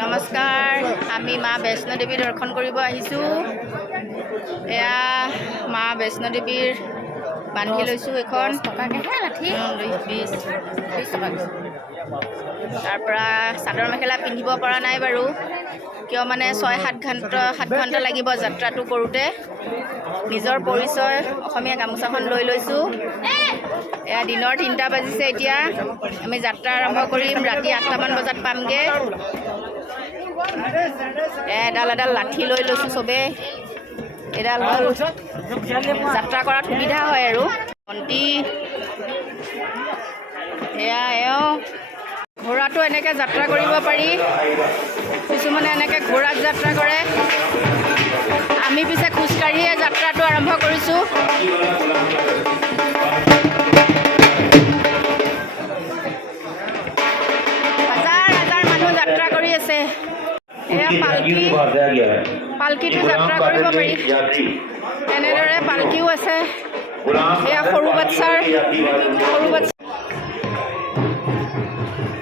নমস্কাৰ, আমি মা বৈষ্ণদেৱী দৰ্শন কৰিব আহিছোঁ। এয়া মা বৈষ্ণদেৱীৰ বান্ধি লৈছোঁ এখন টকাকেহে লাঠি 20 টকা। তাৰ পৰা চাদৰ মেখেলা পিন্ধিব পৰা নাই বাৰু, কিয় মানে 6-7 ঘণ্টা লাগিব যাত্ৰাটো কৰোঁতে। নিজৰ পৰিচয় অসমীয়া গামোচাখন লৈ লৈছোঁ। এয়া দিনৰ 3টা বাজিছে এতিয়া। আমি যাত্ৰা আৰম্ভ কৰিম, ৰাতি 8টামান বজাত পামগৈ। এডাল লাঠি লৈ লৈছোঁ চবেই। এডাল হ'ল যাত্ৰা কৰাত সুবিধা হয় আৰু। ভণ্টি এয়া ঘোঁৰাটো এনেকৈ যাত্ৰা কৰিব পাৰি। কিছুমানে এনেকৈ ঘোঁৰাত যাত্ৰা কৰে। আমি পিছে খোজকাঢ়িয়ে যাত্ৰাটো আৰম্ভ কৰিছোঁ। হাজাৰ মানুহ যাত্ৰা কৰি আছে। এয়া পালকিটো যাত্ৰা কৰিব পাৰি। এনেদৰে পালকিও আছে। এয়া সৰু বাচ্ছা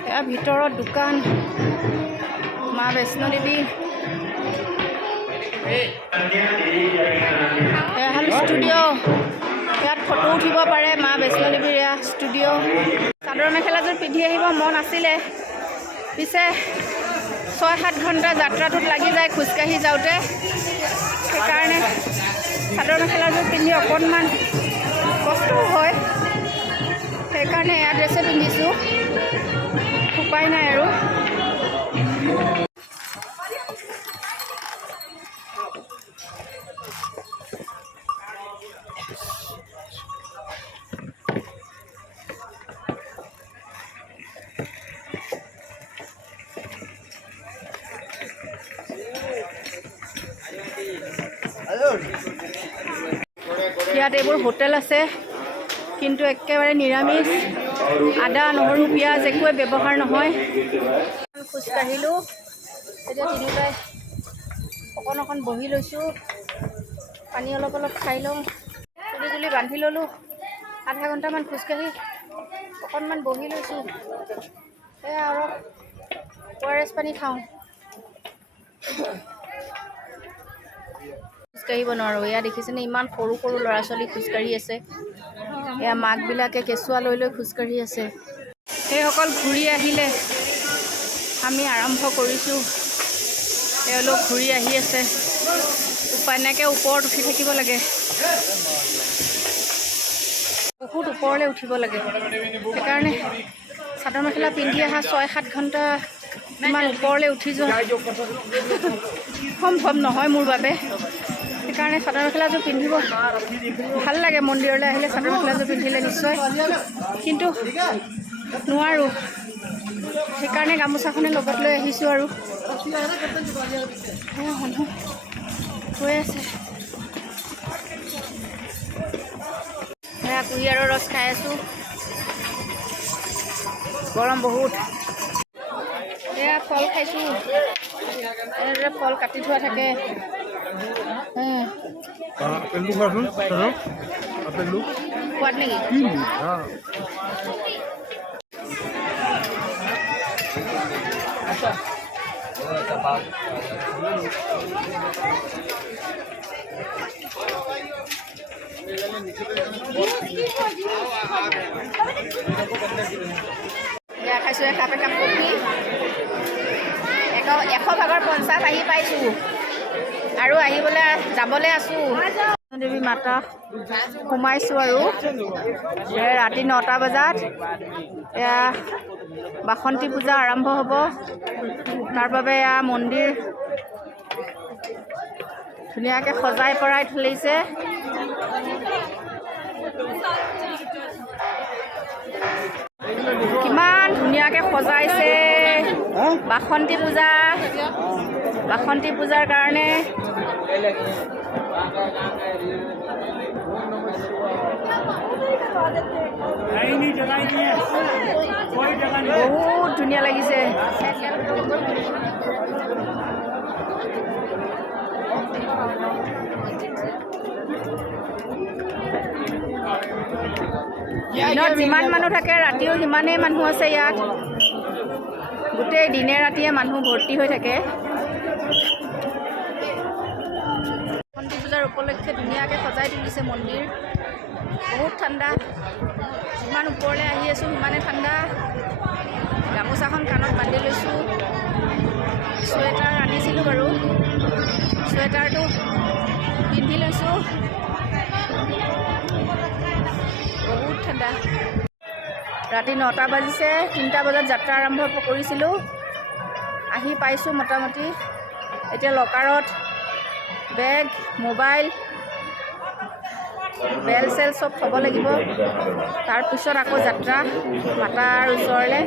এয়া ভিতৰত দোকান মা বৈষ্ণদেৱী। এয়া হ'ল ষ্টুডিঅ'। ইয়াত ফটো উঠিব পাৰে মা বৈষ্ণদেৱীৰ। এয়া ষ্টুডিঅ'। চাদৰ মেখেলাযোৰ পিন্ধি আহিব মন আছিলে, পিছে 6-7 ঘণ্টা যাত্ৰাটোত লাগি যায় খোজকাঢ়ি যাওঁতে। সেইকাৰণে চাদৰ মেখেলাযোৰ পিন্ধি অকণমান কষ্টও হয়। সেইকাৰণে এয়া ড্ৰেছে পিন্ধিছোঁ, উপায় নাই আৰু। ইয়াত এইবোৰ হোটেল আছে, কিন্তু একেবাৰে নিৰামিষ। আদা, নহৰু, পিঁয়াজ একোৱে ব্যৱহাৰ নহয়। খোজকাঢ়িলোঁ, এতিয়া তিনিওটাই অকণ বহি লৈছোঁ। পানী অলপ খাই লওঁ। চুলি বান্ধি ল'লোঁ। আধা ঘণ্টামান খোজকাঢ়ি অকণমান বহি লৈছোঁ। এয়া আৰু ORS পানী খাওঁ। খোজকাঢ়িব নোৱাৰোঁ। এয়া দেখিছেনে, ইমান সৰু ল'ৰা ছোৱালী খোজকাঢ়ি আছে। এয়া মাকবিলাকে কেঁচুৱা লৈ খোজকাঢ়ি আছে। সেইসকল ঘূৰি আহিলে, আমি আৰম্ভ কৰিছোঁ। তেওঁলোক ঘূৰি আহি আছে। উপায় নাইকৈ ওপৰত উঠি থাকিব লাগে। বহুত ওপৰলৈ উঠিব লাগে। সেইকাৰণে চাদৰ মেখেলা পিন্ধি অহা 6-7 ঘণ্টা ইমান ওপৰলৈ উঠি যোৱা সম্ভৱ নহয় মোৰ বাবে। সেইকাৰণে চাদৰ মেখেলাযোৰ পিন্ধিব ভাল লাগে। মন্দিৰলৈ আহিলে চাদৰ মেখেলাযোৰ পিন্ধিলে নিশ্চয়, কিন্তু নোৱাৰোঁ। সেইকাৰণে গামোচাখনে লগত লৈ আহিছোঁ। আৰু মানুহ গৈ আছে। কুঁহিয়াৰৰ ৰস খাই আছোঁ। গৰম বহুত। এয়া ফল খাইছোঁ। এনেদৰে ফল কাটি থোৱা থাকে। সোৱাদ নেকি? এয়া খাইছোঁ একাপ কফি। 100 ভাগৰ 50 আহি পাইছোঁ আৰু যাবলৈ আছোঁ। দেৱী মাতা সোমাইছোঁ আৰু ৰাতি 9টা বজাত। এয়া বাসন্তী পূজা আৰম্ভ হ'ব। তাৰ বাবে এয়া মন্দিৰ ধুনীয়াকৈ সজাই পৰাই তুলিছে। কিমান ধুনীয়াকৈ সজাইছে। বাসন্তী পূজাৰ কাৰণে বহুত ধুনীয়া লাগিছে। দিনত যিমান মানুহ থাকে ৰাতিও সিমানেই মানুহ আছে ইয়াত। গোটেই দিনে ৰাতিয়ে মানুহ ভৰ্তি হৈ থাকে। বাসন্তী পূজাৰ উপলক্ষে ধুনীয়াকৈ সজাই তুলিছে মন্দিৰ। বহুত ঠাণ্ডা, যিমান ওপৰলৈ আহি আছোঁ সিমানে ঠাণ্ডা। গামোচাখন কাণত বান্ধি লৈছোঁ। চুৱেটাৰ আনিছিলোঁ বাৰু, চুৱেটাৰটো পিন্ধি লৈছোঁ। বহুত ঠাণ্ডা। ৰাতি 9টা বাজিছে, 3টা বজাত যাত্ৰা আৰম্ভ কৰিছিলোঁ। আহি পাইছোঁ মোটামুটি। এতিয়া লকাৰত বেগ, মোবাইল, বেল চেল চব থ'ব লাগিব। তাৰপিছত আকৌ যাত্ৰা মাতাৰ ওচৰলৈ।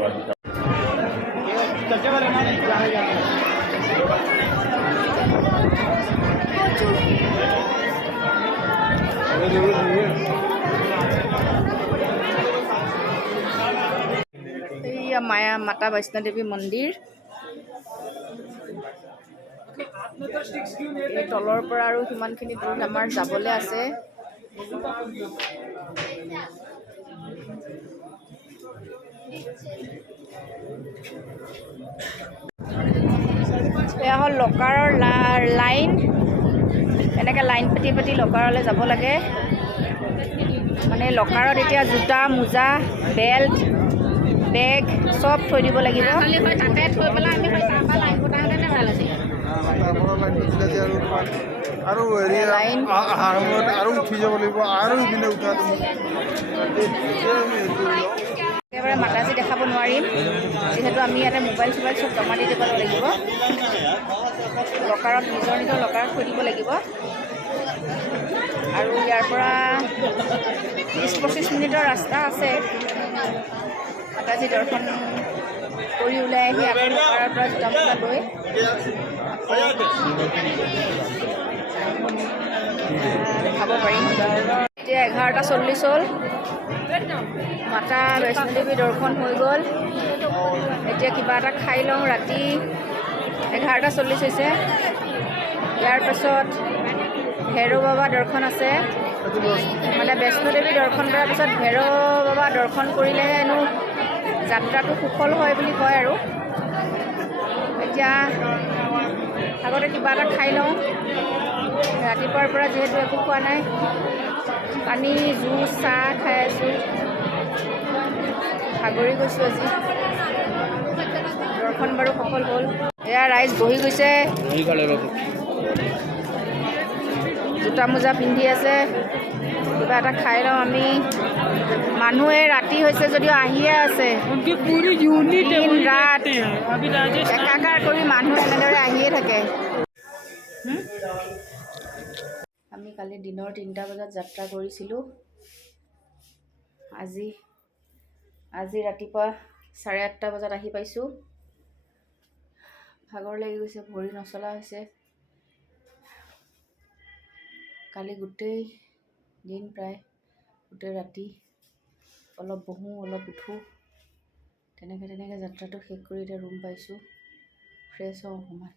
এইয়া মাতা বৈষ্ণোদেৱী মন্দিৰ। এই তলৰ পৰা আৰু সিমানখিনি দূৰত আমাৰ যাবলৈ আছে। এয়া হ'ল লকাৰৰ লাইন। এনেকৈ লাইন পাতি পাতি লকাৰলৈ যাব লাগে। মানে লকাৰত এতিয়া জোতা, মোজা, বেল্ট, বেগ চব থৈ দিব লাগিব। তাতে থৈ পেলাই আমি তাৰপৰা লাইন পতাওঁতেনে ভাল আছিল। আৰু লাইন অহাৰ সময়ত আৰু উঠি যাব লাগিব, আৰু ইপিনে উঠা। একেবাৰে মাতাজী দেখাব নোৱাৰিম, যিহেতু আমি ইয়াতে মোবাইল চোবাইল চব জমা দি দিব লাগিব। লকাৰত নিজৰ নিজৰ লকাৰত থৈ দিব লাগিব। আৰু ইয়াৰ পৰা 20-25 মিনিটৰ ৰাস্তা আছে। মাতাজী দৰ্শন কৰি ওলাই আহি আকৌ লকাৰৰ পৰা জোতা মোজা লৈ দেখাব পাৰিম। এতিয়া 11:40 হ'ল। মাতা বৈষ্ণোদেৱী দৰ্শন হৈ গ'ল। এতিয়া কিবা এটা খাই লওঁ। ৰাতি 11:40 হৈছে। ইয়াৰ পাছত ভৈৰৱ বাবা দৰ্শন আছে। মানে বৈষ্ণোদেৱী দৰ্শন কৰাৰ পিছত ভৈৰৱ বাবা দৰ্শন কৰিলেহে হেনো যাত্ৰাটো সুফল হয় বুলি কয় আৰু। এতিয়া আগতে কিবা এটা খাই লওঁ। ৰাতিপুৱাৰ পৰা যিহেতু একো খোৱা নাই, পানী, জুচ, চাহ খাই আছোঁ। ভাগৰি গৈছোঁ আজি। দৰ্শন বাৰু সফল হ'ল। এয়া ৰাইজ বহি গৈছে, জোতা মোজা পিন্ধি আছে। কিবা এটা খাই লওঁ আমি। মানুহে ৰাতি হৈছে যদিও আহিয়ে আছে। দিন ৰাত একাকাৰ কৰি মানুহ এনেদৰে আহিয়ে থাকে। আমি কালি দিনৰ 3টা বজাত যাত্ৰা কৰিছিলোঁ। আজি ৰাতিপুৱা 8:30 বজাত আহি পাইছোঁ। ভাগৰ লাগি গৈছে, ভৰি নচলা হৈছে। কালি গোটেই দিন প্ৰায় গোটেই ৰাতি অলপ বহোঁ, অলপ উঠোঁ। তেনেকৈ যাত্ৰাটো শেষ কৰি এতিয়া ৰুম পাইছোঁ। ফ্ৰেছ হওঁ অকণমান।